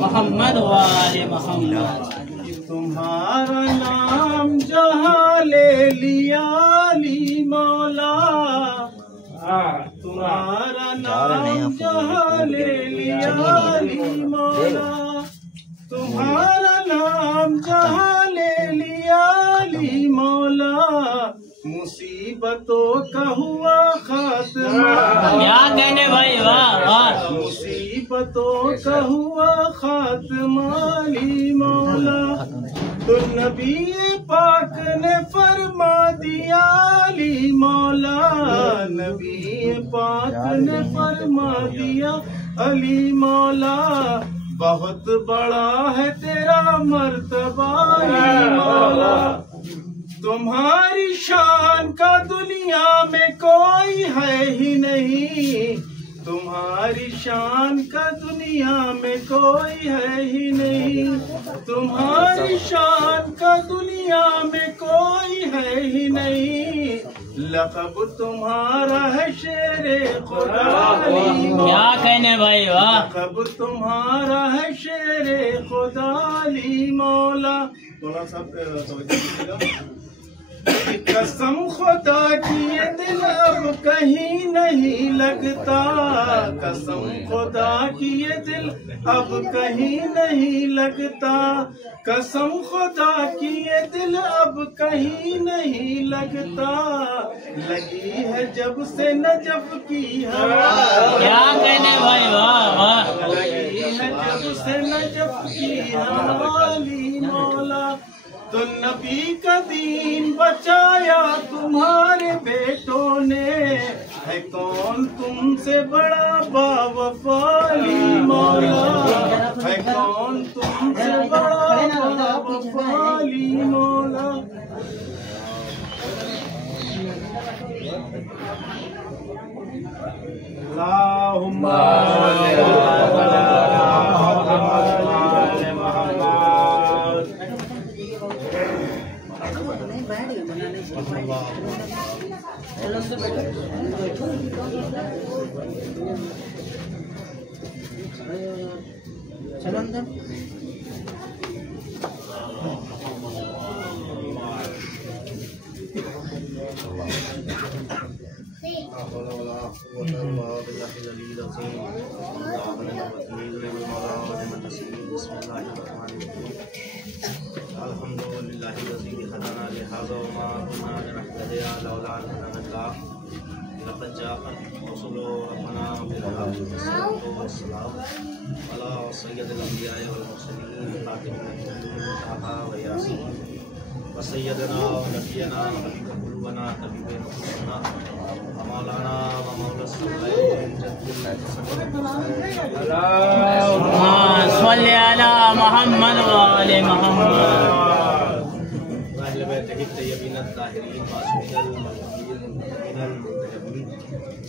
محمد والے محمد. تمہارا نام جہاں لے لیا علی مولا، تمہارا نام جہاں لے لیا علی مولا، تمہارا نام جہاں لے لیا علی مولا، مصیبتوں کا ہوا خاتمہ. کیا کہنے بھائی، واہ واہ. مصیبتوں کا ہوا خاتمہ علی مولا، تو نبی پاک نے فرما دیا علی مولا، نبی پاک نے فرما دیا علی مولا، بہت بڑا ہے تیرا مرتبہ علی مولا، تمہاری شان کا دنیا میں کوئی ہے ہی نہیں، تمہاری شان کا دنیا میں کوئی ہے ہی نہیں، تمہاری شان کا دنیا میں کوئی ہے ہی نہیں، لقب تمہارا ہے شیر خدا علی مولا. کیا کہنے بھائی، واہ. لقب تمہارا ہے شیر خدا علی مولا. مولانا صاحب قسم خدا کی یہ دل اب کہیں نہیں لگتا، قسم خدا کی یہ دل اب کہیں نہیں لگتا، قسم خدا کی یہ دل اب کہیں نہیں لگتا، لگی ہے جب سے نجف کی ہوا. کیا کہنے بھائی، واہ واہ. لگی ہے جب سے نجف کی ہوا علی مولا، تو نبی کا دین بچایا تمہارے بیٹوں نے، ہے کون تم سے بڑا باوفا علی مولا، ہے کون تم سے بڑا باوفا علی مولا. اللہم چلو اندر. الحمدللہ الذی ہدانا لہذا وما كنا لنهتدی لولا ان هدانا الله لقد جاءت رسل ربنا بالحق والسلام على سید الانبیاء والمرسلین خاتم النبیین طه ویاسین وسیدنا ونبینا حبیب قلوبنا طبیب نفوسنا مولانا ومولا الصالحین جد اللهم صل على محمد وآل محمد. اہل بیت الطیبین الطاہرین معصومین المقبولین المنتقین المنتجبین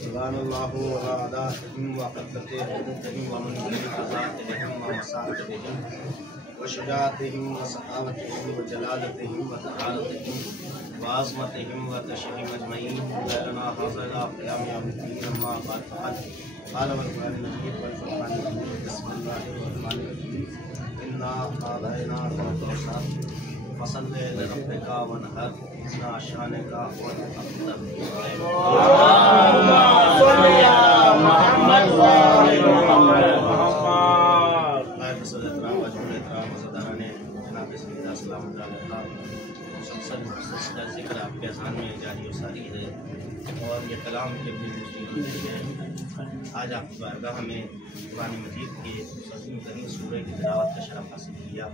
سبحان اللہ وعداتهم وقدرتهم ومن قضاتهم ومساعدتهم وشجاعتهم وسخاوتهم وجلالتهم وتعالتهم وعظمتهم وتشريف اجمعين لنا هذا قيام يوم الدين اما بعد فقد قال والقرآن المجيد والفرقان المجيد بسم الله الرحمن الرحيم انا اعطيناك الكوثر فصل لربك وانحر ان شانك هو الابتر. اللهم صل على محمد وآل محمد. کا ذکر آپ کے اذان میں جاری و ساری ہے اور یہ کلام کے بھی مسلم ہے. آج آپ کی بارگاہ میں قرآن مجید کے عظیم ترین سورہ کی تلاوت کا شرف حاصل کیا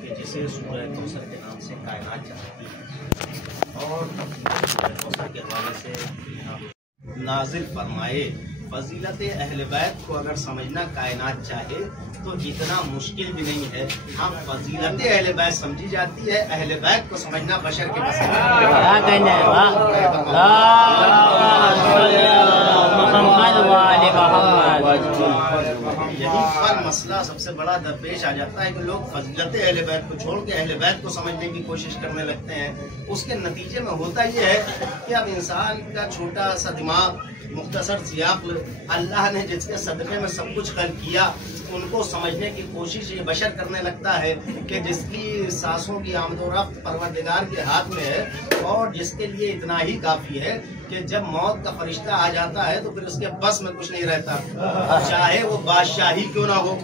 کہ جسے سورہ کوثر کے نام سے کائنات چاہتی ہے، اور سورہ کوثر کے حوالے سے نازل فرمائے. فضیلت اہل بیت کو اگر سمجھنا کائنات چاہے تو اتنا مشکل بھی نہیں ہے. ہاں فضیلت اہل بیت سمجھی جاتی ہے، اہل بیت کو سمجھنا بشر کے بس. یہی پر مسئلہ سب سے بڑا درپیش آ جاتا ہے کہ لوگ فضیلت اہل بیت کو چھوڑ کے اہل بیت کو سمجھنے کی کوشش کرنے لگتے ہیں. اس کے نتیجے میں ہوتا یہ ہے کہ اب انسان کا چھوٹا سا دماغ مختصر سی عقل، اللہ نے جس کے صدقے میں سب کچھ خلق کیا ان کو سمجھنے کی کوشش یہ بشر کرنے لگتا ہے کہ جس کی سانسوں کی آمد و رفت پروردگار کے ہاتھ میں ہے، اور جس کے لیے اتنا ہی کافی ہے کہ جب موت کا فرشتہ آ جاتا ہے تو پھر اس کے بس میں کچھ نہیں رہتا، چاہے وہ بادشاہی کیوں نہ ہو۔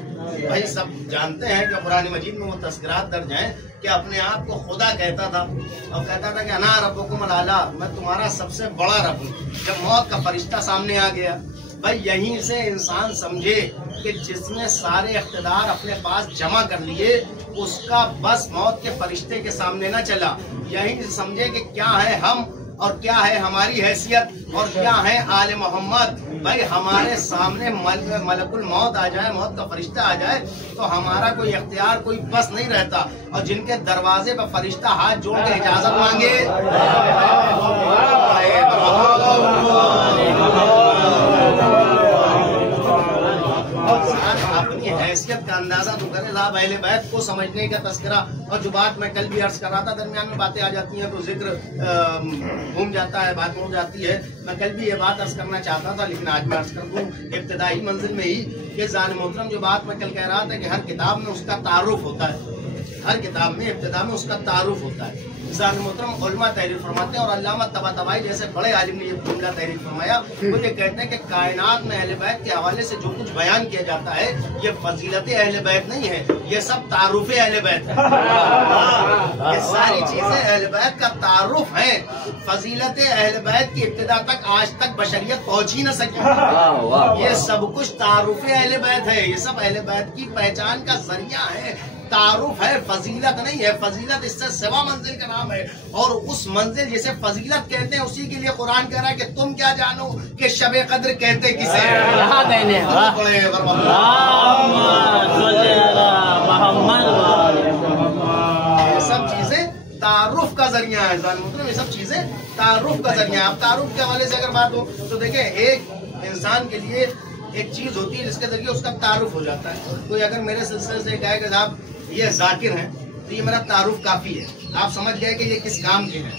بھائی سب جانتے ہیں کہ قرآن مجید میں وہ تذکرات درج ہیں کہ اپنے آپ کو خدا کہتا تھا اور کہتا تھا کہ انا ربکم الاعلی، میں تمہارا سب سے بڑا رب ہوں۔ جب موت کا فرشتہ سامنے آ گیا، بھائی یہیں سے انسان سمجھے کہ جس نے سارے اقتدار اپنے پاس جمع کر لیے اس کا بس موت کے فرشتے کے سامنے نہ چلا۔ یہیں سے سمجھے کہ کیا ہے ہم اور کیا ہے ہماری حیثیت اور کیا ہے آل محمد۔ بھائی ہمارے سامنے ملک الموت آ جائے، موت کا فرشتہ آ جائے تو ہمارا کوئی اختیار کوئی بس نہیں رہتا، اور جن کے دروازے پہ فرشتہ ہاتھ جوڑ کے اجازت مانگے، اپنی حیثیت کا اندازہ تو کرے۔ صاحب اہل بیت کو سمجھنے کا تذکرہ، اور جو بات میں کل بھی عرض کر رہا تھا، درمیان میں باتیں آ جاتی ہیں تو ذکر گھوم جاتا ہے، بات ہو جاتی ہے۔ میں کل بھی یہ بات عرض کرنا چاہتا تھا لیکن آج میں عرض کر دوں ابتدائی منزل میں ہی کہ ذان محترم جو بات میں کل کہہ رہا تھا کہ ہر کتاب میں اس کا تعارف ہوتا ہے، ہر کتاب میں ابتدا میں اس کا تعارف ہوتا ہے۔ ذان محترم علماء تحریر فرماتے ہیں، اور علامہ طباطبائی جیسے بڑے عالم نے یہ جملہ تحریر فرمایا، وہ یہ کہتے ہیں کہ کائنات میں اہل بیت کے حوالے سے جو کچھ بیان کیا جاتا ہے یہ فضیلت اہل بیت نہیں ہے، یہ سب تعارف اہل بیت ہے۔ یہ ساری چیزیں اہل بیت کا تعارف ہیں، فضیلت اہل بیت کی ابتدا تک آج تک بشریت پہنچ ہی نہ سکی۔ یہ سب کچھ تعارف اہل بیت ہے، یہ سب اہل بیت کی پہچان کا ذریعہ ہے، تعارف ہے، فضیلت نہیں ہے۔ فضیلت اس سے سوا منزل کا نام ہے، اور اس منزل جسے فضیلت کہتے ہیں اسی کے لیے قرآن کہہ رہا ہے کہ تم کیا جانو کہ شب قدر کہتے کسے ہیں۔ یہ سب چیزیں تعارف کا ذریعہ ہے، یہ سب چیزیں تعارف کا ذریعہ ہے۔ اب تعارف کے حوالے سے اگر بات ہو تو دیکھیں، ایک انسان کے لیے ایک چیز ہوتی ہے جس کے ذریعے اس کا تعارف ہو جاتا ہے۔ کوئی اگر میرے سلسلے سے کہے کہ صاحب یہ ذاکر ہیں تو یہ میرا تعارف کافی ہے، آپ سمجھ گئے کہ یہ کس کام کے ہیں۔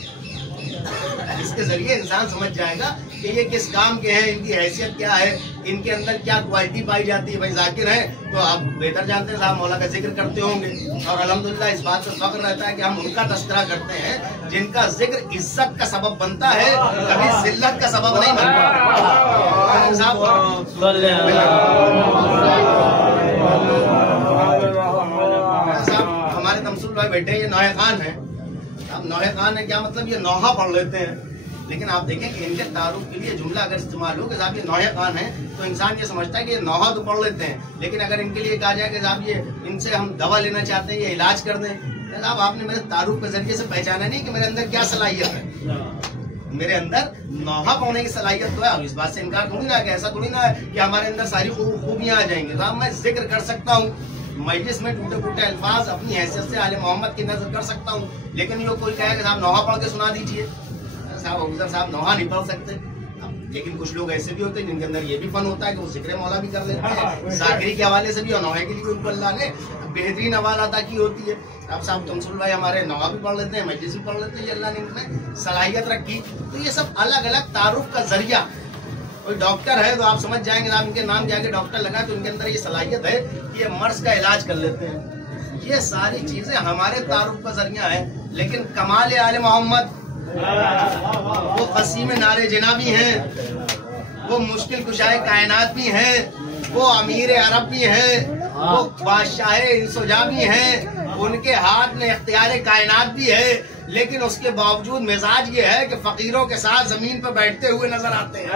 اس کے ذریعے انسان سمجھ جائے گا کہ یہ کس کام کے ہیں، ان کی حیثیت کیا ہے، ان کے اندر کیا کوالٹی پائی جاتی ہے۔ بھائی ذاکر ہیں تو آپ بہتر جانتے ہیں، صاحب مولا کا ذکر کرتے ہوں گے، اور الحمدللہ اس بات سے فخر رہتا ہے کہ ہم ان کا تذکرہ کرتے ہیں جن کا ذکر عزت کا سبب بنتا ہے، کبھی ذلت کا سبب نہیں بنتا۔ ہمارے تمسل بھائی بیٹھے یہ نوحہ خان ہیں، اب نوحہ خان ہے کیا مطلب، یہ نوحہ پڑھ لیتے ہیں، لیکن آپ دیکھیں کہ ان کے تعارف کے لیے جملہ اگر استعمال ہو کہ صاحب یہ نوحہ خان ہے تو انسان یہ سمجھتا ہے کہ یہ نوحہ تو پڑھ لیتے ہیں، لیکن اگر ان کے لیے کہا جائے کہ صاحب یہ ان سے ہم دوا لینا چاہتے ہیں، یہ علاج کر دیں، صاحب آپ نے میرے تعارف کے ذریعے سے پہچانا نہیں کہ میرے اندر کیا صلاحیت ہے۔ میرے اندر نوحہ پڑھنے کی صلاحیت تو ہے، اور اس بات سے انکار تھوڑی نہ ہے کہ ایسا تھوڑی نہ ہے کہ ہمارے اندر ساری خوبیاں آ جائیں گی۔ صاحب میں ذکر کر سکتا ہوں، مجلس میں ٹوٹے پھوٹے الفاظ اپنی حیثیت سے آل محمد کی نظر کر سکتا ہوں، لیکن یہ کوئی کہے کہ صاحب نوحہ پڑھ کے سنا دیجئے، صاحب افضل صاحب نوحہ نہیں پڑھ سکتے۔ لیکن کچھ لوگ ایسے بھی ہوتے ہیں جن کے اندر یہ بھی فن ہوتا ہے کہ وہ ذکر مولا بھی کر لیتے ہیں، ذاکری کے حوالے سے بھی، اور نوحہ کے لیے ان کو اللہ نے بہترین حوالہ عطا کی ہوتی ہے۔ اب صاحب تمسل بھائی ہمارے نوحہ بھی پڑھ لیتے ہیں، مجلس بھی پڑھ لیتے ہیں، یہ اللہ نے ان میں صلاحیت رکھی۔ تو یہ سب الگ الگ تعارف کا ذریعہ۔ کوئی ڈاکٹر ہے تو آپ سمجھ جائیں گے، آپ ان کے نام کے آگے ڈاکٹر لگا تو ان کے اندر یہ صلاحیت ہے کہ یہ مرض کا علاج کر لیتے ہیں۔ یہ ساری چیزیں ہمارے تعارف کا ذریعہ ہے، لیکن کمال آل محمد، وہ قسیم نار جنا بھی ہیں، وہ مشکل کشائے کائنات بھی ہیں، وہ امیر عرب بھی ہیں، وہ بادشاہ انسجا بھی ہیں، ان کے ہاتھ میں اختیار کائنات بھی ہے، لیکن اس کے باوجود مزاج یہ ہے کہ فقیروں کے ساتھ زمین پہ بیٹھتے ہوئے نظر آتے ہیں۔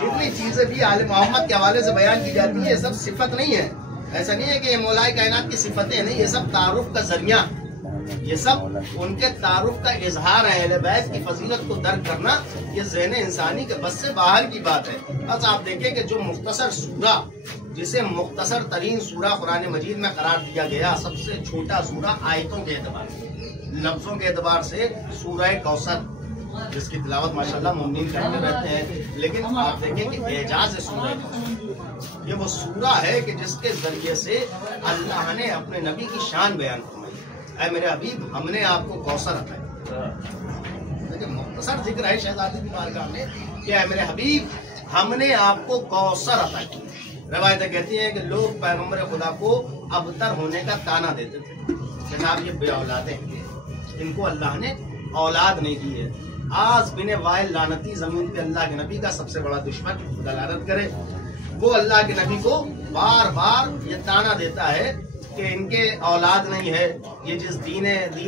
جتنی چیزیں بھی آل محمد کے حوالے سے بیان کی جاتی ہیں یہ سب صفت نہیں ہے، ایسا نہیں ہے کہ یہ مولا کائنات کی صفتیں نہیں، یہ سب تعارف کا ذریعہ، یہ سب ان کے تعارف کا اظہار ہے۔ اہل بیت کی فضیلت کو درک کرنا یہ ذہن انسانی کے بس سے باہر کی بات ہے۔ بس آپ دیکھیں کہ جو مختصر سورہ، جسے مختصر ترین سورہ قرآن مجید میں قرار دیا گیا، سب سے چھوٹا سورہ آیتوں کے اعتبار سے، لفظوں کے اعتبار سے سورہ کوثر، جس کی تلاوت ماشاءاللہ مومنین کرتے رہتے ہیں، لیکن آپ دیکھیں کہ اعجاز سورہ کوثر، یہ وہ سورہ ہے کہ جس کے ذریعے سے اللہ نے اپنے نبی کی شان بیان فرمائی۔ اے میرے حبیب ہم نے آپ کو کوثر عطا کیا. مختصر ذکر ہے شہزادی کی بارگاہ میں کہ اے میرے حبیب ہم نے آپ کو کوثر عطا کیا. روایتیں کہتی ہیں کہ لوگ پیغمبر خدا کو ابتر ہونے کا تانا دیتے تھے، جناب یہ بے اولادیں ہیں، ان کو اللہ نے اولاد نہیں دی ہے. آج بن وائل لعنتی زمین پہ اللہ کے نبی کا سب سے بڑا دشمن، خدا لعنت کرے، وہ اللہ کے نبی کو بار بار یہ تانا دیتا ہے کہ ان کے اولاد نہیں ہے. یہ جس دین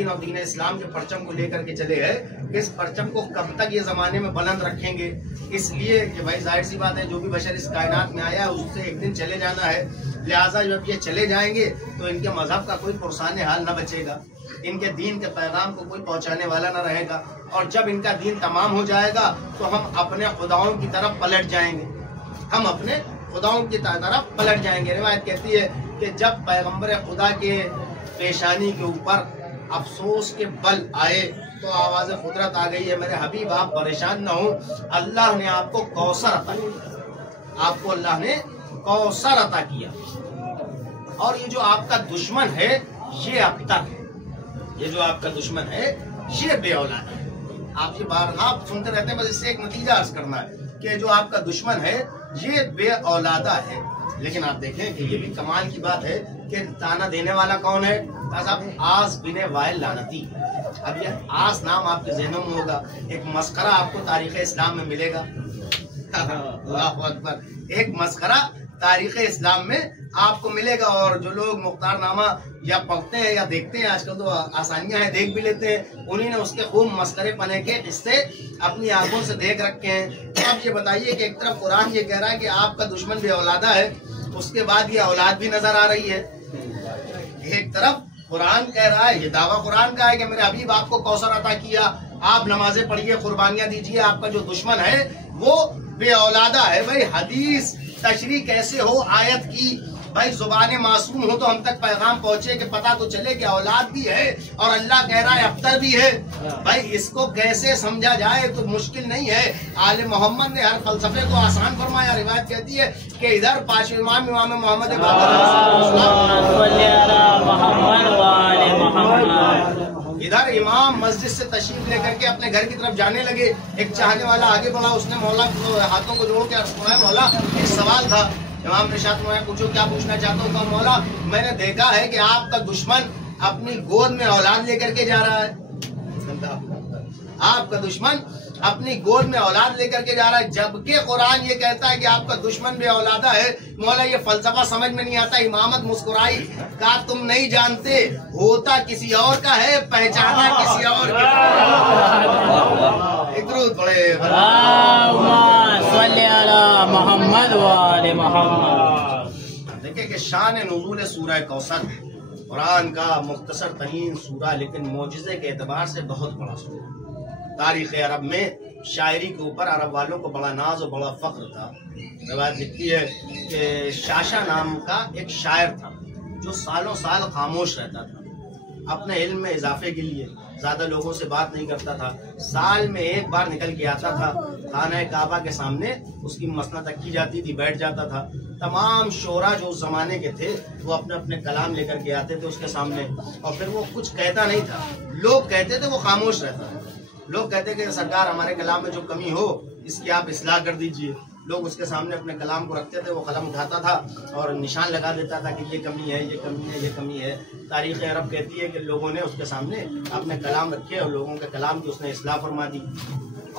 اور دین اسلام کے پرچم کو لے کر کے چلے ہیں، اس پرچم کو کب تک یہ زمانے میں بلند رکھیں گے؟ اس لیے کہ بھائی ظاہر سی بات ہے جو بھی بشر اس کائنات میں آیا ہے اس سے ایک دن چلے جانا ہے. لہٰذا جب یہ چلے جائیں گے تو ان کے مذہب کا کوئی پرسان حال نہ بچے گا، ان کے دین کے پیغام کو کوئی پہنچانے والا نہ رہے گا. اور جب ان کا دین تمام ہو جائے گا تو ہم اپنے خداؤں کی طرف پلٹ جائیں گے، ہم اپنے خداؤں کی طرف پلٹ جائیں گے. روایت کہتی ہے کہ جب پیغمبر خدا کے پیشانی کے اوپر افسوس کے بل آئے تو آواز قدرت آ گئی ہے، میرے حبیب آپ پریشان نہ ہوں، اللہ نے آپ کو کوثر عطا کیا، آپ کو اللہ نے کوثر عطا کیا. اور یہ جو آپ کا دشمن ہے یہ ابتر ہے، یہ جو آپ کا دشمن ہے یہ بے اولاد ہے. آپ یہ بارہا سنتے رہتے ہیں، بس اس سے ایک نتیجہ عرض کرنا ہے کہ جو آپ کا دشمن ہے یہ بے اولادہ ہے. لیکن آپ دیکھیں کہ یہ بھی کمال کی بات ہے کہ تانا دینے والا کون ہے؟ صاحب آس بن وائل لعنتی. اب یہ آس نام آپ کے ذہنوں میں ہوگا، ایک مسخرہ آپ کو تاریخ اسلام میں ملے گا. اللہ اکبر، ایک مسخرہ تاریخ اسلام میں آپ کو ملے گا. اور جو لوگ مختار نامہ یا پڑھتے ہیں یا دیکھتے ہیں، آج کل تو آسانیاں ہیں دیکھ بھی لیتے ہیں، انہیں نے اس کے خوب مسخرے پنے کے قصے اپنی آنکھوں سے دیکھ رکھے ہیں. تو آپ یہ بتائیے کہ ایک طرف قرآن یہ کہہ رہا ہے کہ آپ کا دشمن بے اولادہ ہے، اس کے بعد یہ اولاد بھی نظر آ رہی ہے. ایک طرف قرآن کہہ رہا ہے، یہ دعویٰ قرآن کا ہے کہ میرے حبیب آپ کو کوثر عطا کیا، آپ نمازیں پڑھیے، قربانیاں دیجیے، آپ کا جو دشمن ہے وہ بے اولادہ ہے. بھائی حدیث تشریح کیسے ہو آیت کی؟ بھائی زبان معصوم ہو تو ہم تک پیغام پہنچے کہ پتہ تو چلے کہ اولاد بھی ہے اور اللہ کہہ رہا ہے ابتر بھی ہے. بھائی اس کو کیسے سمجھا جائے تو مشکل نہیں ہے. آل محمد نے ہر فلسفے کو آسان فرمایا. روایت کہتی ہے کہ ادھر پانچ امام محمد ادھر امام مسجد سے تشریف لے کر کے اپنے گھر کی طرف جانے لگے. ایک چاہنے والا آگے بڑھا، اس نے مولا ہاتھوں کو جوڑ کے عرض فرمایا، مولا ایک سوال تھا. امام نے شاہ فرمایا، پوچھو کیا پوچھنا چاہتا ہوں؟ کہا مولا میں نے دیکھا ہے کہ آپ کا دشمن اپنی گود میں اولاد لے کر کے جا رہا ہے. آپ کا دشمن اپنی گود میں اولاد لے کر کے جا رہا ہے، جبکہ قرآن یہ کہتا ہے کہ آپ کا دشمن بے اولادہ ہے. مولا یہ فلسفہ سمجھ میں نہیں آتا. امامت مسکرائی، کہا تم نہیں جانتے، ہوتا کسی اور کا ہے، پہچانا کسی اور کا. درود پڑھے محمد وآل محمد. دیکھیں کہ شان نزول سورہ کوثر قرآن کا مختصر ترین سورہ، لیکن معجزے کے اعتبار سے بہت بڑا سورہ. تاریخ عرب میں شاعری کے اوپر عرب والوں کو بڑا ناز اور بڑا فخر تھا. روایت لکھتی ہے کہ شاشا نام کا ایک شاعر تھا جو سالوں سال خاموش رہتا تھا، اپنے علم میں اضافے کے لیے زیادہ لوگوں سے بات نہیں کرتا تھا. سال میں ایک بار نکل کے آتا تھا، خانہ کعبہ کے سامنے اس کی مسند رکھی جاتی تھی، بیٹھ جاتا تھا. تمام شعرا جو اس زمانے کے تھے وہ اپنے اپنے کلام لے کر کے آتے تھے اس کے سامنے، اور پھر وہ کچھ کہتا نہیں تھا. لوگ کہتے تھے وہ خاموش رہتا تھا. لوگ کہتے کہ سرکار ہمارے کلام میں جو کمی ہو اس کی آپ اصلاح کر دیجئے. لوگ اس کے سامنے اپنے کلام کو رکھتے تھے، وہ قلم اٹھاتا تھا اور نشان لگا دیتا تھا کہ یہ کمی ہے، یہ کمی ہے، یہ کمی ہے. تاریخ عرب کہتی ہے کہ لوگوں نے اس کے سامنے اپنے کلام رکھے اور لوگوں کے کلام کی اس نے اصلاح فرما دی.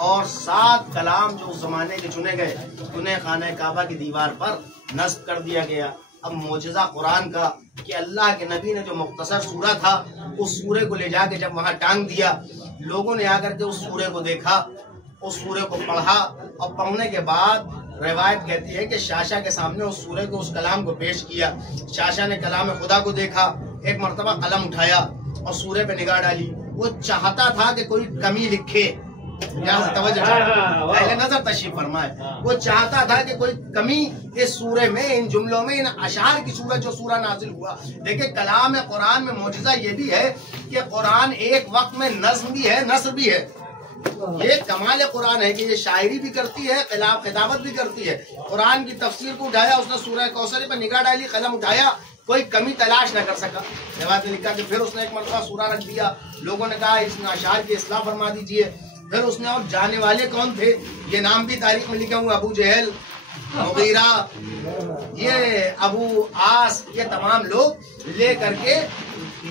اور 7 کلام جو اس زمانے کے چنے گئے انہیں خانہ کعبہ کی دیوار پر نصب کر دیا گیا. اب معجزہ قرآن کا کہ اللہ کے نبی نے جو مختصر سورہ تھا اس سورے کو لے جا کے جب وہاں ٹانگ دیا، لوگوں نے آ کر کے اس سورے کو دیکھا، اس سورے کو پڑھا، اور پڑھنے کے بعد روایت کہتی ہے کہ شاشا کے سامنے اس سورے کو، اس کلام کو پیش کیا. شاشا نے کلام خدا کو دیکھا، ایک مرتبہ قلم اٹھایا اور سورے پہ نگاہ ڈالی. وہ چاہتا تھا کہ کوئی کمی لکھے. توجہ پہلے نظر تشریف فرمائے. وہ چاہتا تھا کہ کوئی کمی اس سورے میں، ان جملوں میں، ان اشعار کی صورت جو سورہ نازل ہوا. دیکھیں کلام قرآن میں معجزہ یہ بھی ہے کہ قرآن ایک وقت میں نظم بھی ہے، نثر بھی ہے. یہ کمال قرآن ہے کہ یہ شاعری بھی کرتی ہے، خطابت بھی کرتی ہے. قرآن کی تفسیر کو اٹھایا اس نے، سورہ کوثر پر نگاہ ڈالی، قلم اٹھایا، کوئی کمی تلاش نہ کر سکا. روایت نے لکھا کہ پھر اس نے ایک مرتبہ سورہ رکھ دیا. لوگوں نے کہا اس اشعار کی اصلاح فرما دیجئے. پھر اس نے اور جانے والے کون تھے یہ نام بھی تاریخ میں لکھے ہوئے، ابو جہل، مغیرہ، یہ ابو عاص، یہ تمام لوگ لے کر کے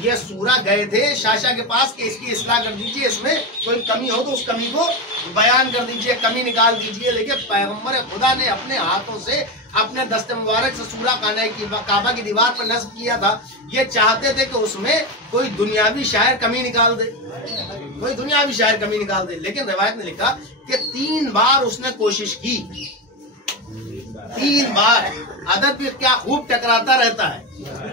یہ سورہ گئے تھے شاشا کے پاس کہ اس کی اصلاح کر دیجئے، اس میں کوئی کمی ہو تو اس کمی کو بیان کر دیجئے، کمی نکال دیجئے. لیکن پیغمبر خدا نے اپنے ہاتھوں سے اپنے دست مبارک سے سورہ کعبہ کی دیوار پر نصب کیا تھا. یہ چاہتے تھے کہ اس میں کوئی دنیاوی شاعر کمی نکال دے، کوئی دنیاوی شاعر کمی نکال دے. لیکن روایت نے لکھا کہ 3 بار اس نے کوشش کی، 3 بار. عدد بھی کیا خوب ٹکراتا رہتا ہے.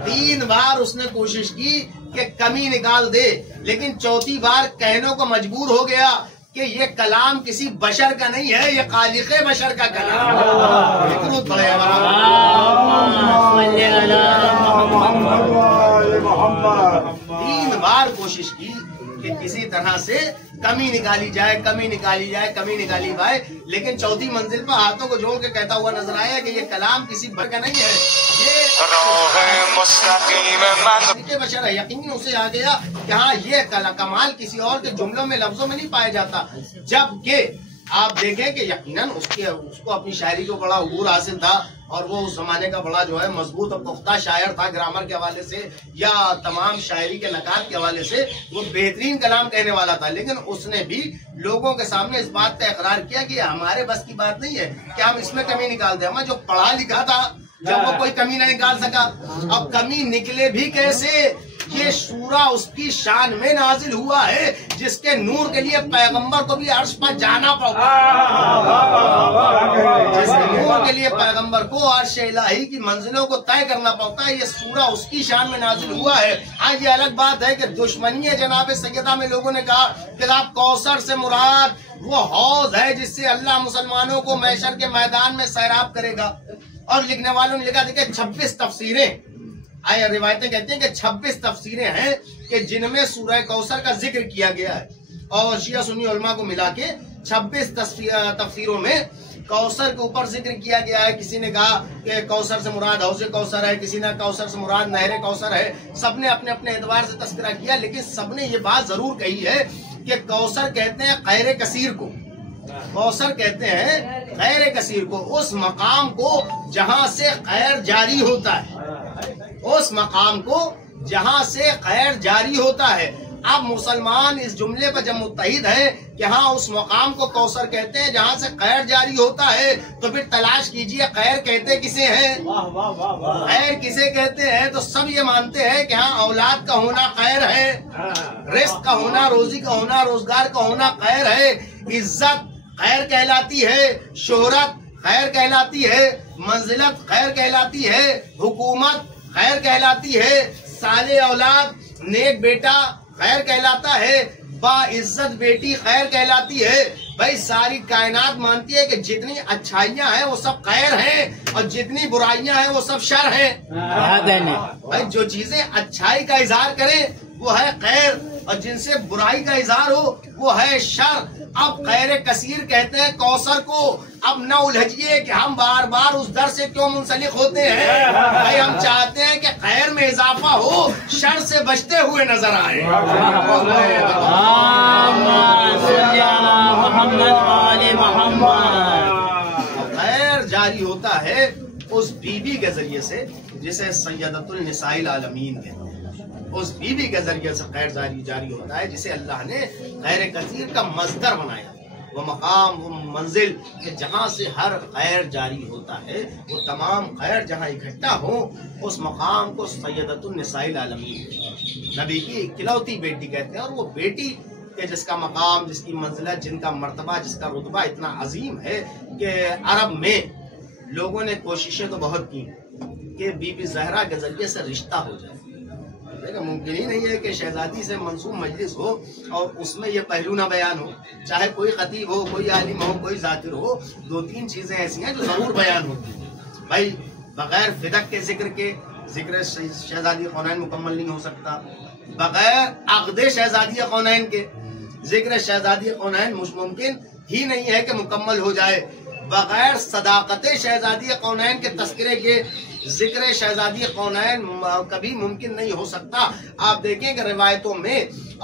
3 بار اس نے کوشش کی کہ کمی نکال دے، لیکن چوتھی بار کہنے کو مجبور ہو گیا کہ یہ کلام کسی بشر کا نہیں ہے، یہ خالق بشر کا کلام ہے. پڑے 3 بار کوشش کی کہ کسی طرح سے کمی نکالی جائے، کمی نکالی جائے، کمی نکالی جائے. لیکن چوتھی منزل پر ہاتھوں کو جوڑ کے کہتا ہوا نظر آیا کہ یہ کلام کسی بشر کا نہیں ہے، یہ بشر ہے. یقین اسے آ گیا کہ ہاں یہ کمال کسی اور کے جملوں میں لفظوں میں نہیں پایا جاتا. جبکہ آپ دیکھیں کہ یقیناً اس کو اپنی شاعری کو بڑا عبور حاصل تھا، اور وہ اس زمانے کا بڑا جو ہے مضبوط اور پختہ شاعر تھا. گرامر کے حوالے سے یا تمام شاعری کے نکات کے حوالے سے وہ بہترین کلام کہنے والا تھا. لیکن اس نے بھی لوگوں کے سامنے اس بات کا اقرار کیا کہ ہمارے بس کی بات نہیں ہے کہ ہم اس میں کمی نکال دیں. ہمیں جو پڑھا لکھا تھا جب وہ کوئی کمی نہ نکال سکا. اب کمی نکلے بھی کیسے؟ یہ سورہ اس کی شان میں نازل ہوا ہے جس کے نور کے لیے پیغمبر کو بھی عرش پر جانا پڑتا ہے، جس کے نور کے لیے پیغمبر کو عرش الہی کی منزلوں کو طے کرنا پڑتا ہے. یہ سورہ اس کی شان میں نازل ہوا ہے. آج یہ الگ بات ہے کہ دشمنی جناب سیدہ میں لوگوں نے کہا کہ آپ کوثر سے مراد وہ حوض ہے جس سے اللہ مسلمانوں کو محشر کے میدان میں سیراب کرے گا. اور لکھنے والوں نے لکھا دیکھیں 26 تفسیریں، آیا روایتیں کہتے ہیں کہ 26 تفسیریں ہیں کہ جن میں سورہ کوثر کا ذکر کیا گیا ہے. اور شیعہ سنی علماء کو ملا کے 26 تفسیروں میں کوثر کے اوپر ذکر کیا گیا ہے. کسی نے کہا کہ کوثر سے مراد حوض کوثر ہے، کسی نے کوثر سے مراد نہر کوثر ہے. سب نے اپنے اپنے اعتبار سے تذکرہ کیا، لیکن سب نے یہ بات ضرور کہی ہے کہ کوثر کہتے ہیں خیر کثیر کو. کوثر کہتے ہیں خیر کثیر کو، اس مقام کو جہاں سے خیر جاری ہوتا ہے، اس مقام کو جہاں سے خیر جاری ہوتا ہے. اب مسلمان اس جملے پر جب متحد ہیں کہ ہاں اس مقام کو کوثر کہتے ہیں جہاں سے خیر جاری ہوتا ہے، تو پھر تلاش کیجئے خیر کہتے کسے ہیں، خیر کسے کہتے ہیں. تو سب یہ مانتے ہیں کہ ہاں اولاد کا ہونا خیر ہے، رزق کا ہونا، روزی کا ہونا، روزگار کا ہونا خیر ہے، عزت خیر کہلاتی ہے، شہرت خیر کہلاتی ہے، منزلت خیر کہلاتی ہے، حکومت خیر کہلاتی ہے، صالح اولاد نیک بیٹا خیر کہلاتا ہے، با عزت بیٹی خیر کہلاتی ہے. بھائی ساری کائنات مانتی ہے کہ جتنی اچھائیاں ہیں وہ سب خیر ہیں اور جتنی برائیاں ہیں وہ سب شر ہیں. بھائی جو چیزیں اچھائی کا اظہار کریں وہ ہے خیر، اور جن سے برائی کا اظہار ہو وہ ہے شر. اب خیر کثیر کہتے ہیں کوثر کو. اب نہ الجھیے کہ ہم بار بار اس در سے کیوں منسلک ہوتے ہیں. بھائی ہم چاہتے ہیں کہ خیر میں اضافہ ہو، شر سے بچتے ہوئے نظر آئے. خیر جاری ہوتا ہے اس بی بی کے ذریعے سے جسے سیدۃ النساء العالمین کہتے ہیں. اس بی بی کے ذریعے سے خیر جاری ہوتا ہے جسے اللہ نے خیر کثیر کا مصدر بنایا. وہ مقام، وہ منزل کہ جہاں سے ہر خیر جاری ہوتا ہے، وہ تمام خیر جہاں اکٹھا ہو، اس مقام کو سیدۃ النساء العالمین نبی کی اکلوتی بیٹی کہتے ہیں. اور وہ بیٹی کہ جس کا مقام، جس کی منزلت، جن کا مرتبہ، جس کا رتبہ اتنا عظیم ہے کہ عرب میں لوگوں نے کوششیں تو بہت کی کہ بی بی زہرا کے ذریعے سے رشتہ ہو جائے. ممکن ہی نہیں ہے کہ شہزادی سے منسوب مجلس ہو اور اس میں یہ پہلو نہ بیان ہو. چاہے کوئی خطیب ہو، کوئی عالم ہو، کوئی ذاکر ہو، 2-3 چیزیں ایسی ہیں جو ضرور بیان ہوتی ہیں. بھائی بغیر فدق کے ذکر شہزادی قونین مکمل نہیں ہو سکتا. بغیر عقد شہزادی قونین کے ذکر شہزادی قونین ممکن ہی نہیں ہے کہ مکمل ہو جائے. بغیر صداقت شہزادی کونین کے تذکرے کے ذکر شہزادی کونین کبھی ممکن نہیں ہو سکتا۔ آپ دیکھیں کہ روایتوں میں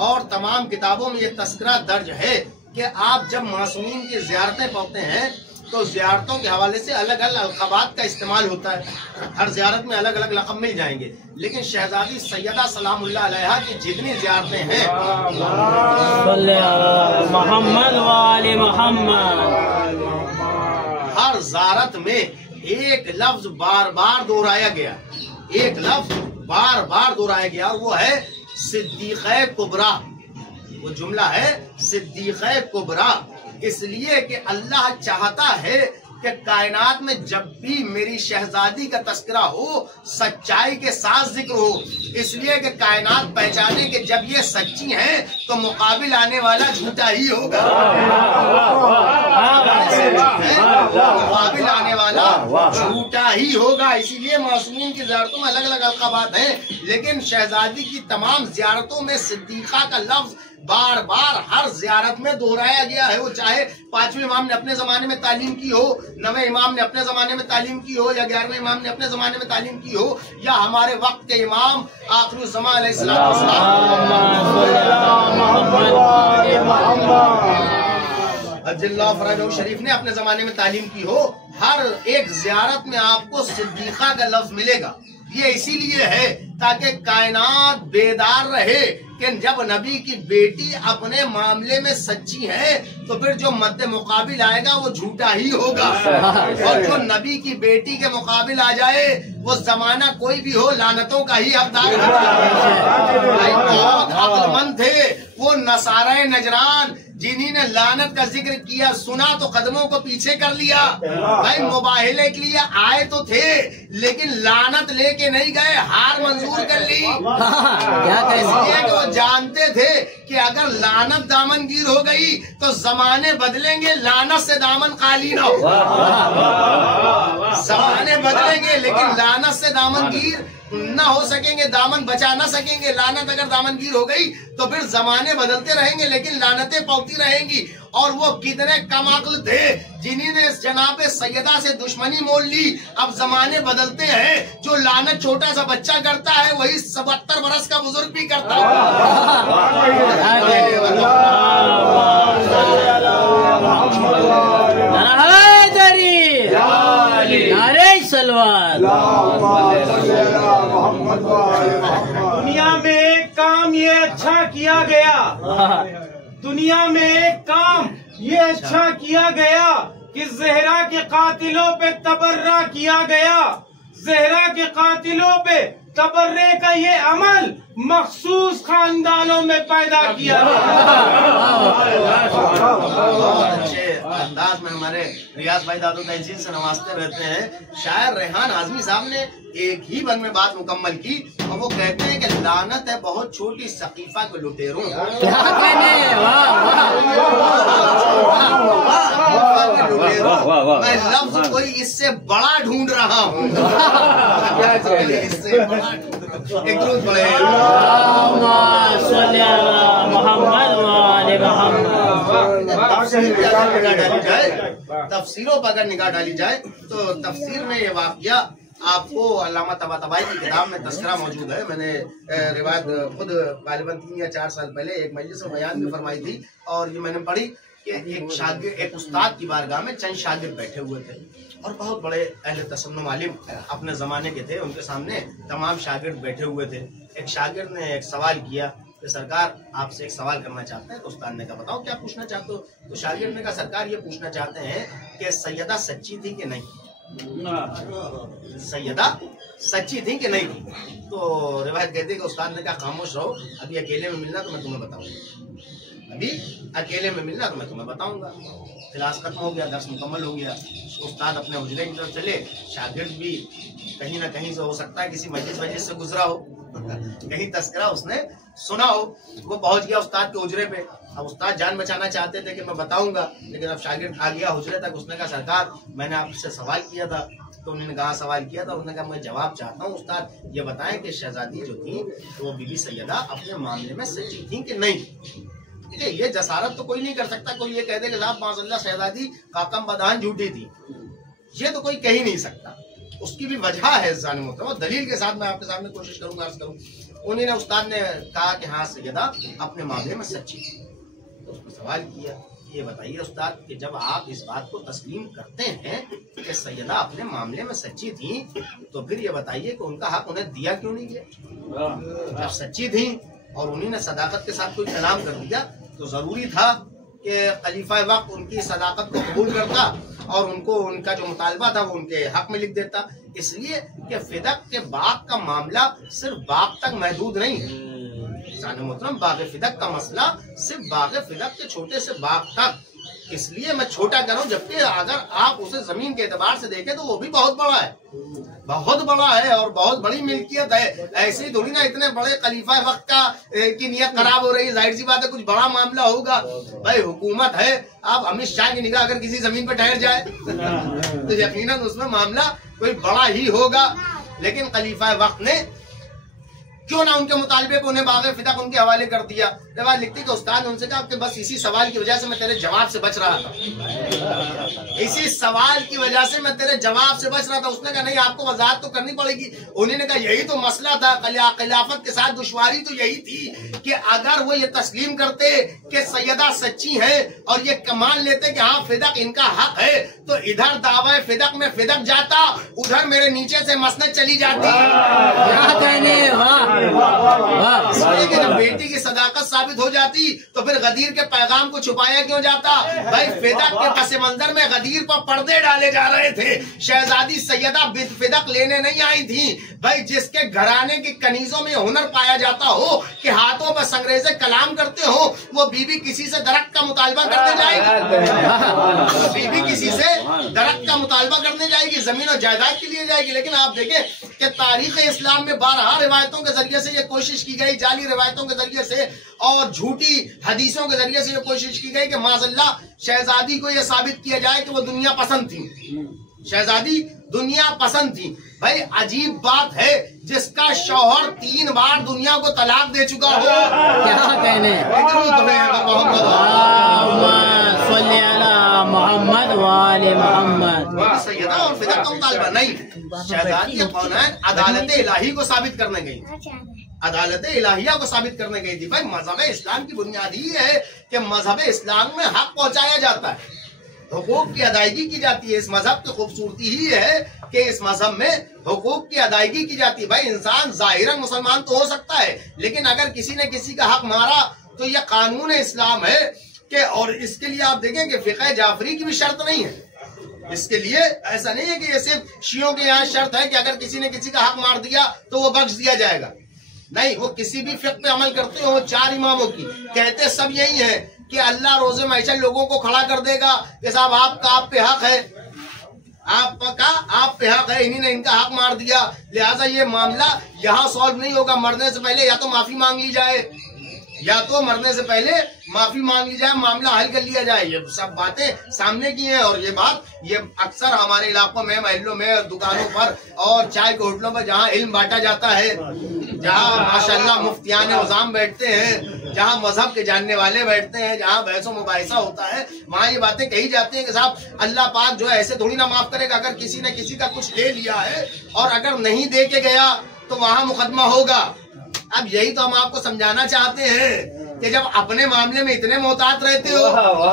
اور تمام کتابوں میں یہ تذکرہ درج ہے کہ آپ جب معصومین کی زیارتیں پڑھتے ہیں تو زیارتوں کے حوالے سے الگ الگ القابات کا استعمال ہوتا ہے، ہر زیارت میں الگ الگ لقب مل جائیں گے، لیکن شہزادی سیدہ سلام اللہ علیہا کی جتنی زیارتیں ہیں صلی علی محمد وآل محمد، ہر زیارت میں ایک لفظ بار بار دہرایا گیا، ایک لفظ بار بار دہرایا گیا، وہ ہے صدیقہ کبریٰ۔ وہ جملہ ہے صدیقہ کبریٰ، اس لیے کہ اللہ چاہتا ہے کہ کائنات میں جب بھی میری شہزادی کا تذکرہ ہو سچائی کے ساتھ ذکر ہو، اس لیے کہ کائنات پہچانے کہ جب یہ سچی ہیں تو مقابل آنے والا جھوٹا ہی ہوگا، مقابل آنے والا جھوٹا ہی ہوگا۔ اسی لیے معصومین کی زیارتوں میں الگ الگ القابات ہیں، لیکن شہزادی کی تمام زیارتوں میں صدیقہ کا لفظ بار بار ہر زیارت میں دہرایا گیا ہے، وہ چاہے 5ویں امام نے اپنے زمانے میں تعلیم کی ہو، 9ویں امام نے اپنے زمانے میں تعلیم کی ہو، یا 11ویں امام نے اپنے زمانے میں تعلیم کی ہو، یا ہمارے وقت کے امام آخر الزمان علیہ السلام فرجہ شریف نے اپنے زمانے میں تعلیم کی ہو، ہر ایک زیارت میں آپ کو صدیقہ کا لفظ ملے گا۔ یہ اسی لیے ہے تاکہ کائنات بیدار رہے کہ جب نبی کی بیٹی اپنے معاملے میں سچی ہے تو پھر جو مد مقابل آئے گا وہ جھوٹا ہی ہوگا، اور جو نبی کی بیٹی کے مقابل آ جائے وہ زمانہ کوئی بھی ہو لعنتوں کا ہی حقدار ہے۔ بہت عقل مند تھے وہ نصارہ نجران، جنہی نے لعنت کا ذکر کیا، سنا تو قدموں کو پیچھے کر لیا۔ بھائی مباہلے کے لیے آئے تو تھے لیکن لعنت لے کے نہیں گئے، ہار منظور کر لی، اس لیے کہ وہ جانتے تھے کہ اگر لعنت دامن گیر ہو گئی تو زمانے بدلیں گے، لعنت سے دامن خالی نہ ہو۔ زمانے بدلیں گے لیکن لعنت سے دامن گیر نہ ہو سکیں گے، دامن بچا نہ سکیں گے۔ لعنت اگر دامن گیر ہو گئی تو پھر زمانے بدلتے رہیں گے لیکن لعنتیں پوتی رہیں گی۔ اور وہ کتنے کم عقل تھے جنہی نے جناب سیدہ سے دشمنی مول لی۔ اب زمانے بدلتے ہیں، جو لعنت چھوٹا سا بچہ کرتا ہے وہی 77 برس کا بزرگ بھی کرتا ہے۔ دنیا میں ایک کام یہ اچھا کیا گیا، دنیا میں ایک کام یہ اچھا کیا گیا کہ زہرا کے قاتلوں پہ تبرہ کیا گیا، زہرا کے قاتلوں پہ تبرے کا یہ عمل مخصوص خاندانوں میں پیدا کیا۔ اچھے انداز میں ہمارے ریاض بھائی دادو تحسین سے نوازتے رہتے ہیں۔ شاعر ریحان اعظمی صاحب نے ایک ہی بند میں بات مکمل کی اور وہ کہتے ہیں کہ لعنت ہے بہت چھوٹی سقیفہ کے لٹیروں، میں لفظ کوئی اس سے بڑا ڈھونڈ رہا ہوں، اس سے بڑا ایک درود پڑھیں۔ تفسیروں پر اگر نگاہ ڈالی جائے تو تفسیر میں یہ واقعہ آپ کو علامہ طباطبائی کی کتاب میں تذکرہ موجود ہے۔ میں نے روایت خود غالباً 3 یا 4 سال پہلے ایک مجلس میں بیان میں فرمائی تھی، اور یہ میں نے پڑھی کہ ایک شاگرد، ایک استاد کی بارگاہ میں چند شاگرد بیٹھے ہوئے تھے اور بہت بڑے اہل تسنن عالم اپنے زمانے کے تھے، ان کے سامنے تمام شاگرد بیٹھے ہوئے تھے۔ ایک شاگرد نے ایک سوال کیا کہ سرکار آپ سے ایک سوال کرنا چاہتے ہیں، تو استاد نے کہا بتاؤ کیا پوچھنا چاہتے ہو؟ تو شاگرد نے کہا سرکار یہ پوچھنا چاہتے ہیں کہ سیدہ سچی تھی کہ نہیں، سیدہ سچی تھی کہ نہیں تھی؟ تو روایت کہتی ہے کہ استاد نے کہا خاموش رہو، ابھی اکیلے میں ملنا تو میں تمہیں بتاؤں گا، ابھی اکیلے میں ملنا تو میں تمہیں بتاؤں گا۔ کلاس ختم ہو گیا، درس مکمل ہو گیا، استاد اپنے حجرے کی طرف چلے، شاگرد بھی کہیں نہ کہیں سے ہو سکتا ہے کسی مجلس سے گزرا ہو، کہیں تذکرہ اس نے سنا ہو، وہ پہنچ گیا استاد کے حجرے پہ۔ اب استاد جان بچانا چاہتے تھے کہ میں بتاؤں گا، لیکن اب شاگرد آ گیا حجرے تک۔ اس نے کہا سرکار میں نے آپ سے سوال کیا تھا، تو انہوں نے کہا سوال کیا تھا، انہوں نے کہا میں جواب چاہتا ہوں، استاد یہ بتائیں کہ شہزادی جو تھی وہ بی بی سیدہ اپنے معاملے میں سچی تھی کہ نہیں؟ یہ جسارت تو کوئی نہیں کر سکتا، کوئی یہ کہہ دے کہ صاحب معاذاللہ شہزادی خاکم بدان جھوٹی تھی، یہ تو کوئی کہہ ہی نہیں سکتا. اس کی بھی وجہ ہے عزیزان محترم، دلیل کے ساتھ میں آپ کے سامنے کوشش کروں گا عرض کروں. انہیں نے استاد نے کہا کہ ہاں سیدہ اپنے معاملے میں سچی تھی. تو اس کو سوال کیا یہ بتائیے استاد کہ جب آپ اس بات کو تسلیم کرتے ہیں کہ سیدہ اپنے معاملے میں سچی تھی تو پھر یہ بتائیے کہ ان کا حق انہیں دیا کیوں نہیں گیا؟ جب سچی تھی اور انہیں نے صداقت کے ساتھ کوئی کلام کر دیا تو ضروری تھا کہ خلیفہ وقت ان کی صداقت کو قبول کرتا اور ان کو ان کا جو مطالبہ تھا وہ ان کے حق میں لکھ دیتا. اس لیے کہ فدق کے باغ کا معاملہ صرف باغ تک محدود نہیں ہے محترم. باغ فدق کا مسئلہ صرف باغ فدق کے چھوٹے سے باغ تک، اس لیے میں چھوٹا کر رہا ہوں، جبکہ اگر آپ اسے زمین کے اعتبار سے دیکھیں تو وہ بھی بہت بڑا ہے، بہت بڑا ہے اور بہت بڑی ملکیت ہے. ایسے ہی تھوڑی نا اتنے بڑے خلیفہ وقت کا کی نیت خراب ہو رہی ہے، ظاہر سی بات ہے کچھ بڑا معاملہ ہوگا. بھائی حکومت ہے، آپ امت شاہ کی نگاہ اگر کسی زمین پہ ٹھہر جائے تو یقیناً اس میں معاملہ کوئی بڑا ہی ہوگا. لیکن خلیفہ وقت نے کیوں نہ ان کے مطالبے کو انہیں باغ فدق ان کے حوالے کر دیا. روایت لکھتی کہ استاد نے ان سے کہا کہ بس اسی سوال کی وجہ سے میں تیرے جواب سے بچ رہا تھا، اسی سوال کی وجہ سے میں تیرے جواب سے بچ رہا تھا. اس نے کہا نہیں آپ کو وضاحت تو کرنی پڑے گی. انہوں نے کہا یہی تو مسئلہ تھا، خلافت کے ساتھ دشواری تو یہی تھی کہ اگر وہ یہ تسلیم کرتے کہ سیدہ سچی ہیں اور یہ مان لیتے کہ ہاں فدق ان کا حق ہے تو ادھر دعوی فدق میں فدق جاتا، ادھر میرے نیچے سے مسند چلی جاتی. اس لیے کہ جب بیٹی کی صداقت ثابت ہو جاتی تو پھر غدیر کے پیغام کو چھپایا کیوں جاتا؟ بھائی فدق کے پس منظر میں غدیر پر پردے ڈالے جا رہے تھے. شہزادی سیدہ فدق لینے نہیں آئی تھی. بھائی جس کے گھرانے کی کنیزوں میں ہنر پایا جاتا ہو کہ ہاتھوں پر سنگریزے کلام کرتے ہو، وہ بیوی کسی سے درخت کا مطالبہ کرنے جائے گی؟ بیوی کسی سے درخت کا مطالبہ کرنے جائے گی، زمین و جائیداد کے لیے جائے گی. لیکن آپ دیکھیں کہ تاریخ اسلام میں بارہا روایتوں کے ذریعے سے یہ کوشش کی گئی، جعلی روایتوں کے ذریعے سے اور جھوٹی حدیثوں کے ذریعے سے یہ کوشش کی گئی کہ معاذاللہ شہزادی کو یہ ثابت کیا جائے کہ وہ دنیا پسند تھی، شہزادی دنیا پسند تھی. بھائی عجیب بات ہے جس کا شوہر 3 بار دنیا کو طلاق دے چکا ہو، کیا کہنے محمد والے محمد. سیدہ اور فدق کا مطالبہ نہیں، شہزادی کونین عدالت الہی کو ثابت کرنے گئی، عدالت الہیہ کو ثابت کرنے گئی تھی. بھائی مذہب اسلام کی بنیاد یہ ہے کہ مذہب اسلام میں حق پہنچایا جاتا ہے، حقوق کی ادائیگی کی جاتی ہے. اس مذہب کی خوبصورتی ہی ہے کہ اس مذہب میں حقوق کی ادائیگی کی جاتی ہے. بھائی انسان ظاہراً مسلمان تو ہو سکتا ہے لیکن اگر کسی نے کسی کا حق مارا تو یہ قانون اسلام ہے کہ، اور اس کے لیے آپ دیکھیں کہ فقہ جعفری کی بھی شرط نہیں ہے. اس کے لیے ایسا نہیں ہے کہ یہ صرف شیعوں کے یہاں شرط ہے کہ اگر کسی نے کسی کا حق مار دیا تو وہ بخش دیا جائے گا. نہیں، وہ کسی بھی فقہ پہ عمل کرتے ہو 4 اماموں کی کہتے سب یہی ہے کہ اللہ روز معیشت لوگوں کو کھڑا کر دے گا کہ صاحب آپ پہ حق ہے، آپ پہ حق ہے، انہی نے ان کا حق مار دیا، لہٰذا یہ معاملہ یہاں سالو نہیں ہوگا. مرنے سے پہلے یا تو معافی مانگ لی جائے، یا تو مرنے سے پہلے معافی مانگ لی جائے، معاملہ حل کر لیا جائے. یہ سب باتیں سامنے کی ہیں اور یہ بات یہ اکثر ہمارے علاقوں میں، محلوں میں، دکانوں پر اور چائے کے ہوٹلوں پر جہاں علم بانٹا جاتا ہے، جہاں ماشاءاللہ مفتیان نظام بیٹھتے ہیں، جہاں مذہب کے جاننے والے بیٹھتے ہیں، جہاں بحث و مباحثہ ہوتا ہے، وہاں یہ باتیں کہی جاتی ہیں کہ صاحب اللہ پاک جو ہے ایسے تھوڑی نہ معاف کرے گا. اگر کسی نے کسی کا کچھ لے لیا ہے اور اگر نہیں دے کے گیا تو وہاں مقدمہ ہوگا. اب یہی تو ہم آپ کو سمجھانا چاہتے ہیں کہ جب اپنے معاملے میں اتنے محتاط رہتے ہو،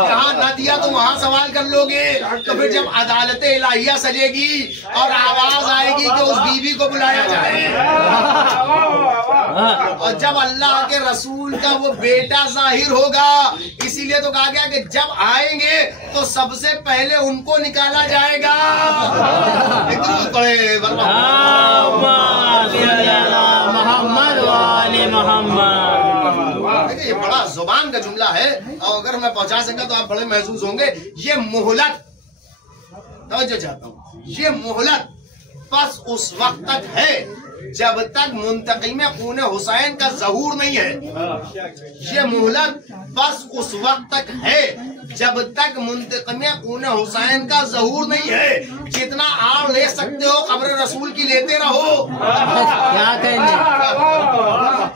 جہاں نہ دیا تو وہاں سوال کر لو گے، تو پھر جب عدالت الہیہ سجے گی اور آواز آئے گی کہ اس بیوی کو بلایا جائے، اور جب اللہ کے رسول کا وہ بیٹا ظاہر ہوگا، اسی لیے تو کہا گیا کہ جب آئیں گے تو سب سے پہلے ان کو نکالا جائے گا. محمد والے محمد. یہ بڑا زبان کا جملہ ہے اور اگر میں پہنچا سکا تو آپ بڑے محظوظ ہوں گے. یہ مہلت، توجہ چاہتا ہوں، یہ مہلت بس اس وقت تک ہے جب تک منتقم خون حسین کا ظہور نہیں ہے. یہ مہلت بس اس وقت تک ہے جب تک منتقم خون حسین کا ظہور نہیں ہے. جتنا آڑ لے سکتے ہو قبر رسول کی لیتے رہو. کیا کہنے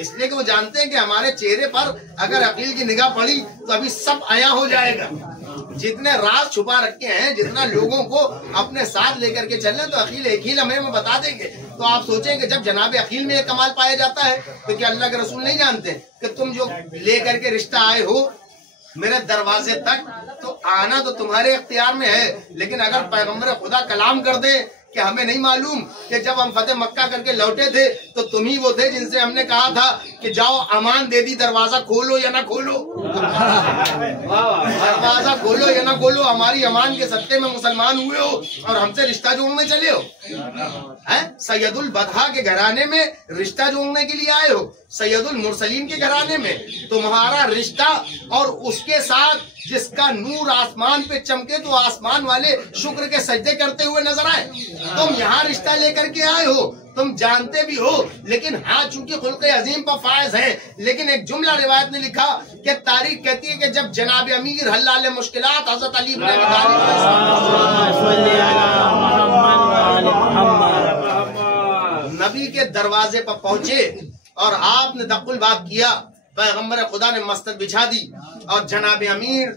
اس لیے کہ وہ جانتے ہیں کہ ہمارے چہرے پر اگر عقیل کی نگاہ پڑی تو ابھی سب عیاں ہو جائے گا. جتنے راز چھپا رکھے ہیں، جتنا لوگوں کو اپنے ساتھ لے کر کے چل رہے ہیں، تو عقیل ایک ہی لمحے میں بتا دیں گے. تو آپ سوچیں کہ جب جناب عقیل میں یہ کمال پایا جاتا ہے تو کیا اللہ کے رسول نہیں جانتے کہ تم جو لے کر کے رشتہ آئے ہو میرے دروازے تک، تو آنا تو تمہارے اختیار میں ہے، لیکن اگر پیغمبر خدا کلام کر دے کہ ہمیں نہیں معلوم کہ جب ہم فتح مکہ کر کے لوٹے تھے تو تم ہی وہ تھے جن سے ہم نے کہا تھا کہ جاؤ امان دے دی، دروازہ کھولو یا نہ کھولو، دروازہ کھولو یا نہ کھولو، ہماری امان کے صدقے میں مسلمان ہوئے ہو اور ہم سے رشتہ جوڑنے چلے ہو. سید البدھا کے گھرانے میں رشتہ جوڑنے کے لیے آئے ہو، سید المرسلین کے گھرانے میں تمہارا رشتہ، اور اس کے ساتھ جس کا نور آسمان پہ چمکے تو آسمان والے شکر کے سجدے کرتے ہوئے نظر آئے. تم یہاں رشتہ لے کر کے آئے ہو، تم جانتے بھی ہو، لیکن ہاں چونکہ خلق عظیم پر فائز ہیں. لیکن ایک جملہ روایت نے لکھا کہ تاریخ کہتی ہے کہ جب جناب امیر حلال مشکلات حضرت علی بن ابی طالب نبی کے دروازے پر پہنچے اور آپ نے دق الباب کیا، پیغمبر خدا نے مستد بچھا دی اور جناب امیر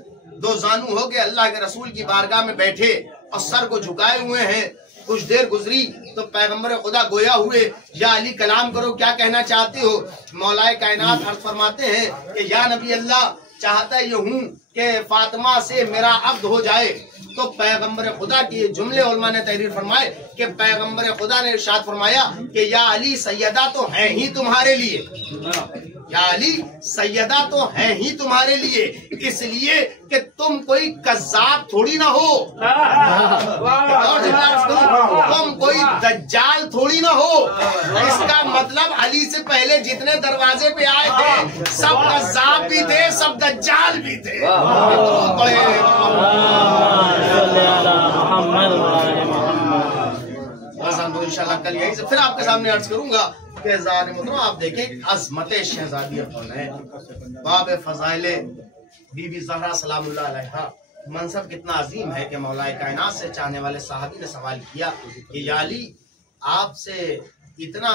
دو زانو ہو کے اللہ کے رسول کی بارگاہ میں بیٹھے اور سر کو جھکائے ہوئے ہیں. کچھ دیر گزری تو پیغمبر خدا گویا ہوئے، یا علی کلام کرو، کیا کہنا چاہتے ہو؟ مولا کائنات عرض فرماتے ہیں کہ یا نبی اللہ، چاہتا یہ ہوں کہ فاطمہ سے میرا عبد ہو جائے. تو پیغمبر خدا کی یہ جملے علماء نے تحریر فرمائے کہ پیغمبر خدا نے ارشاد فرمایا کہ یا علی سیدہ تو ہیں ہی تمہارے لیے، یا علی سیدہ تو ہیں ہی تمہارے لیے، اس لیے کہ تم کوئی کذاب تھوڑی نہ ہو، تم کوئی دجال تھوڑی نہ ہو. اس کا مطلب علی سے پہلے جتنے دروازے پہ آئے تھے سب کذاب بھی تھے، سب دجال بھی تھے. انشاءاللہ کل یہی سے پھر آپ کے سامنے عرض کروں گا کہ زاد محترم آپ دیکھیں عظمت شہزادی کون ہے. باب فضائل بی بی زہرا سلام اللہ علیہا، منصب کتنا عظیم ہے کہ مولا کائنات سے چاہنے والے صحابی نے سوال کیا کہ یا علی، آپ سے اتنا،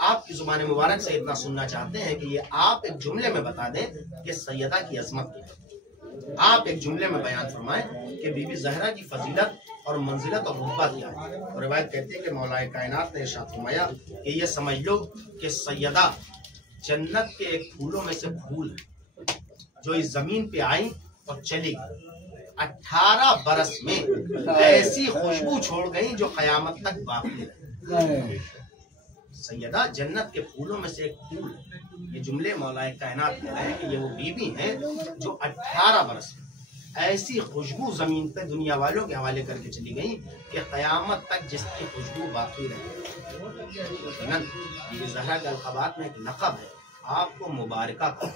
آپ کی زبان مبارک سے اتنا سننا چاہتے ہیں کہ یہ آپ ایک جملے میں بتا دیں کہ سیدہ کی عظمت کیا ہے. آپ ایک جملے میں بیان فرمائیں کہ بی بی زہرا کی فضیلت اور منزلت اور رتبہ کیا ہے. اور روایت کہتی ہے کہ مولا کائنات نے ارشاد فرمایا کہ یہ سمجھ لو کہ سیدہ جنت کے ایک پھولوں میں سے پھول ہے جو اس زمین پہ آئی اور چلی گئی. 18 برس میں ایسی خوشبو چھوڑ گئی جو قیامت تک باقی رہے. سیدہ جنت کے پھولوں میں سے ایک پھول ہے. یہ جملے مولا کائنات کہہ رہے ہیں کہ یہ وہ بیوی ہیں جو 18 برس میں ایسی خوشبو زمین پہ دنیا والوں کے حوالے کر کے چلی گئی کہ قیامت تک جس کی خوشبو باقی رہے. یہ زہرا کے القابات میں ایک لقب ہے. آپ کو مبارکہ کا،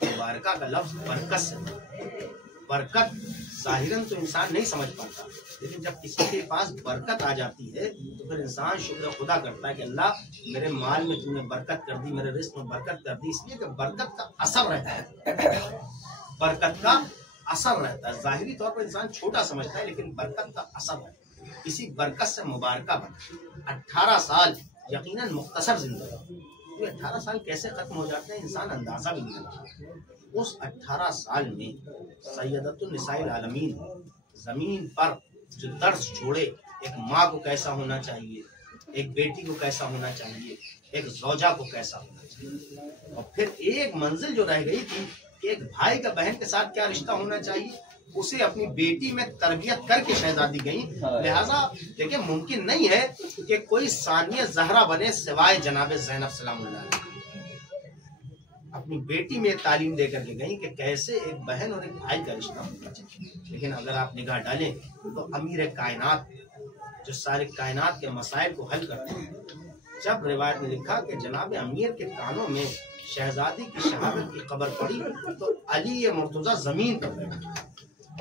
مبارکہ کا لفظ برکت سے، برکت ظاہراً تو انسان نہیں سمجھ پاتا، لیکن جب کسی کے پاس برکت آ جاتی ہے تو پھر انسان شکر خدا کرتا ہے کہ اللہ میرے مال میں تم نے برکت کر دی، میرے رزق میں برکت کر دی. اس لیے کہ برکت کا اثر رہتا ہے، برکت کا اثر رہتا ہے. ظاہری طور پر انسان چھوٹا سمجھتا ہے لیکن برکت کا اثر رہتا ہے. اسی برکت سے مبارکہ بنا. 18 سال یقیناً مختصر زندگی، 18 سال کیسے ختم ہو جاتے ہیں انسان اندازہ بھی نہیں لگا. اس 18 سال میں سیدۃ النساء العالمین زمین پر جو درس چھوڑے، ایک ماں کو کیسا ہونا چاہیے، ایک بیٹی کو کیسا ہونا چاہیے، ایک زوجہ کو کیسا ہونا چاہیے، اور پھر ایک منزل جو رہ گئی تھی کہ ایک بھائی کا بہن کے ساتھ کیا رشتہ ہونا چاہیے، اسے اپنی بیٹی میں تربیت کر کے شہزادی گئی. لہٰذا دیکھیں ممکن نہیں ہے کہ کوئی ثانیہ زہرا بنے سوائے جناب زینب سلام اللہ علیہ. اپنی بیٹی میں تعلیم دے کر کے گئی کہ کیسے ایک بہن اور ایک بھائی کا رشتہ ہونا چاہیے. لیکن اگر آپ نگاہ ڈالیں تو امیر کائنات جو سارے کائنات کے مسائل کو حل کرتے ہیں، جب روایت میں لکھا کہ جناب امیر کے کانوں میں شہزادی کی شہادت کی خبر پڑی تو علی مرتضیٰ زمین پر بیٹھے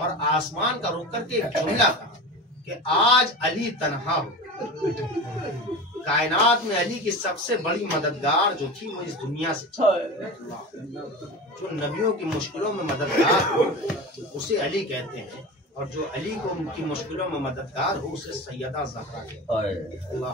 اور آسمان کا رخ کر کے ایک جملہ کہا کہ آج علی تنہا ہو. کائنات میں علی کی سب سے بڑی مددگار جو تھی وہ اس دنیا سے جو نبیوں کی مشکلوں میں مددگار ہو اسے علی کہتے ہیں، اور جو علی کو ان کی مشکلوں میں مددگار ہو اسے سیدہ زہرا کہتے ہیں. اللہ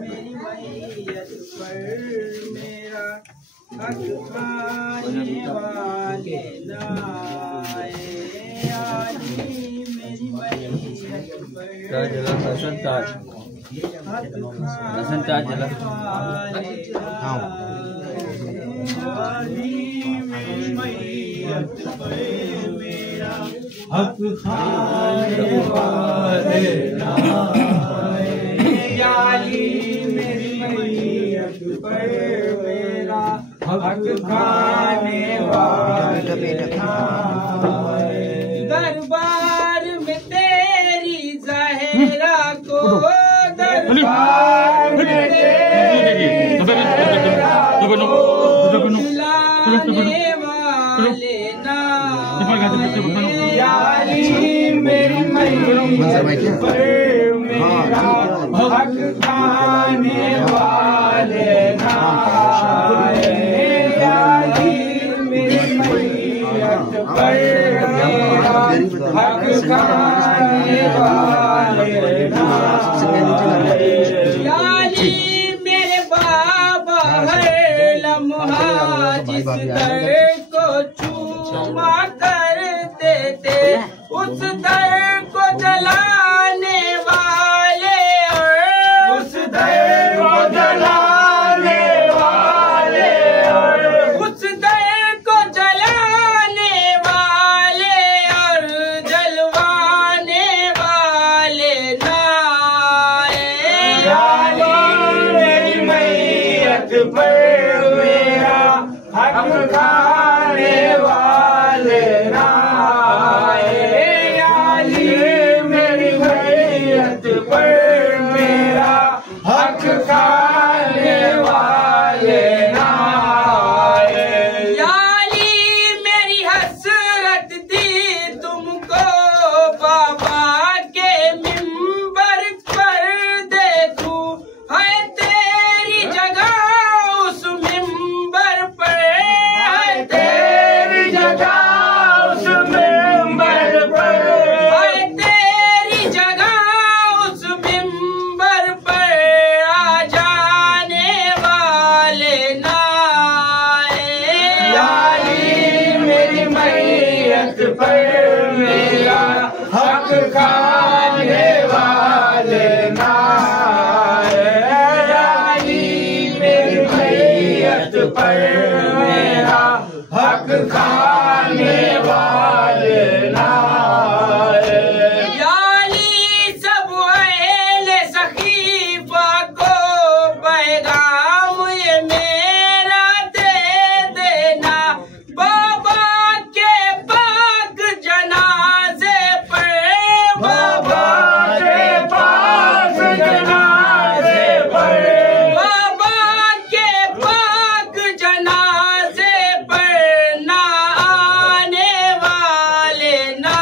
میری میت پر میرا حق کھانے والے نہ آئے، عالی میری میت پر حق کھانے والے نہ آئے، عالی میری میت پر میرا حق کھانے والے نہ آئے، دربار میں تیری زہرا کو، دربار میں تیری زہرا کو لانے والے نہ آئے، عالی میری میت پر میرا حق کھانے والے نہ آئے، عالی میری میت پر میرا حق کھانے والے نہ آئے، عالی میرے بابا ہر لمحہ جس در کو چوما کرتے تھے، اس در کو جلانے والے، اس در کو جلانے والے، اس در کو جلانے والے اور جلوانے والے نہ آئے، عالی میری میت پر میرا حق کھانے والے نہ آئے، عالی میری میت پر میرا حق کھانے والے نہ آئے، عالی میری حسرت دی تم کو بابا کے منبر پر دیکھوں، ہے تیری جگہ اس منبر پر، ہے تیری جگہ اس منبر پر، ہے تیری جگہ اس منبر پر، آ جانے والے نہ آئے، عالی میری میت پر میرا حق کھانے والے نہ آئے، عالی میری میت پر میرا حق کھانے والے نہ آئے، عالی سب اہل سخیفہ کو پیغام یہ میرا دے دینا، بابا کے پاک جنازے پر، بابا کے پاک جنازے پر، بابا کے پاک جنازے پر نہ آنے والے نہ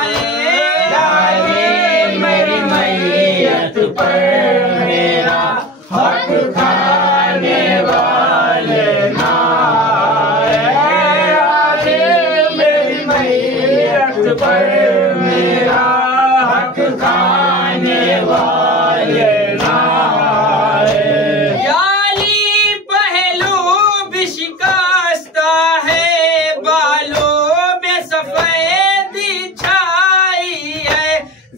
آئے، عالی میری میت پر میرا حق کھانے والے نہ آئے، عالی میری میت پر میرا حق کھانے والے نہ آئے، عالی پہلو بھی شکستہ ہے، بالوں میں سفیدی چھائی ہے،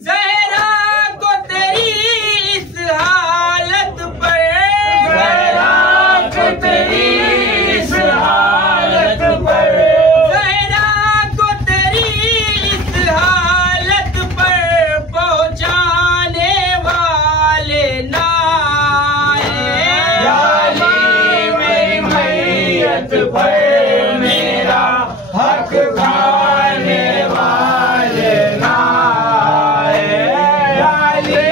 زہرا کو تیری اس حالت پر، زہرا کو تیری اس حالت پر، زہرا کو تیری اس حالت پر پہنچانے والے نہ آئے، عالی میری میت پر میرا حق کھانے والے نہ آئے، عالی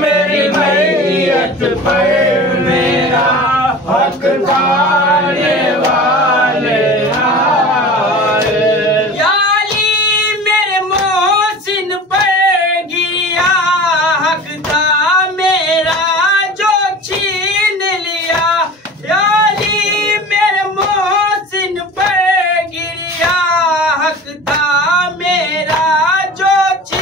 میری میت پر میرا حق کھانے والے نہ آئے، عالی میرے محسن پر گریا حق تھا میرا جو چھین لیا، عالی میرے محسن پر گریا حق تھا میرا جو چھین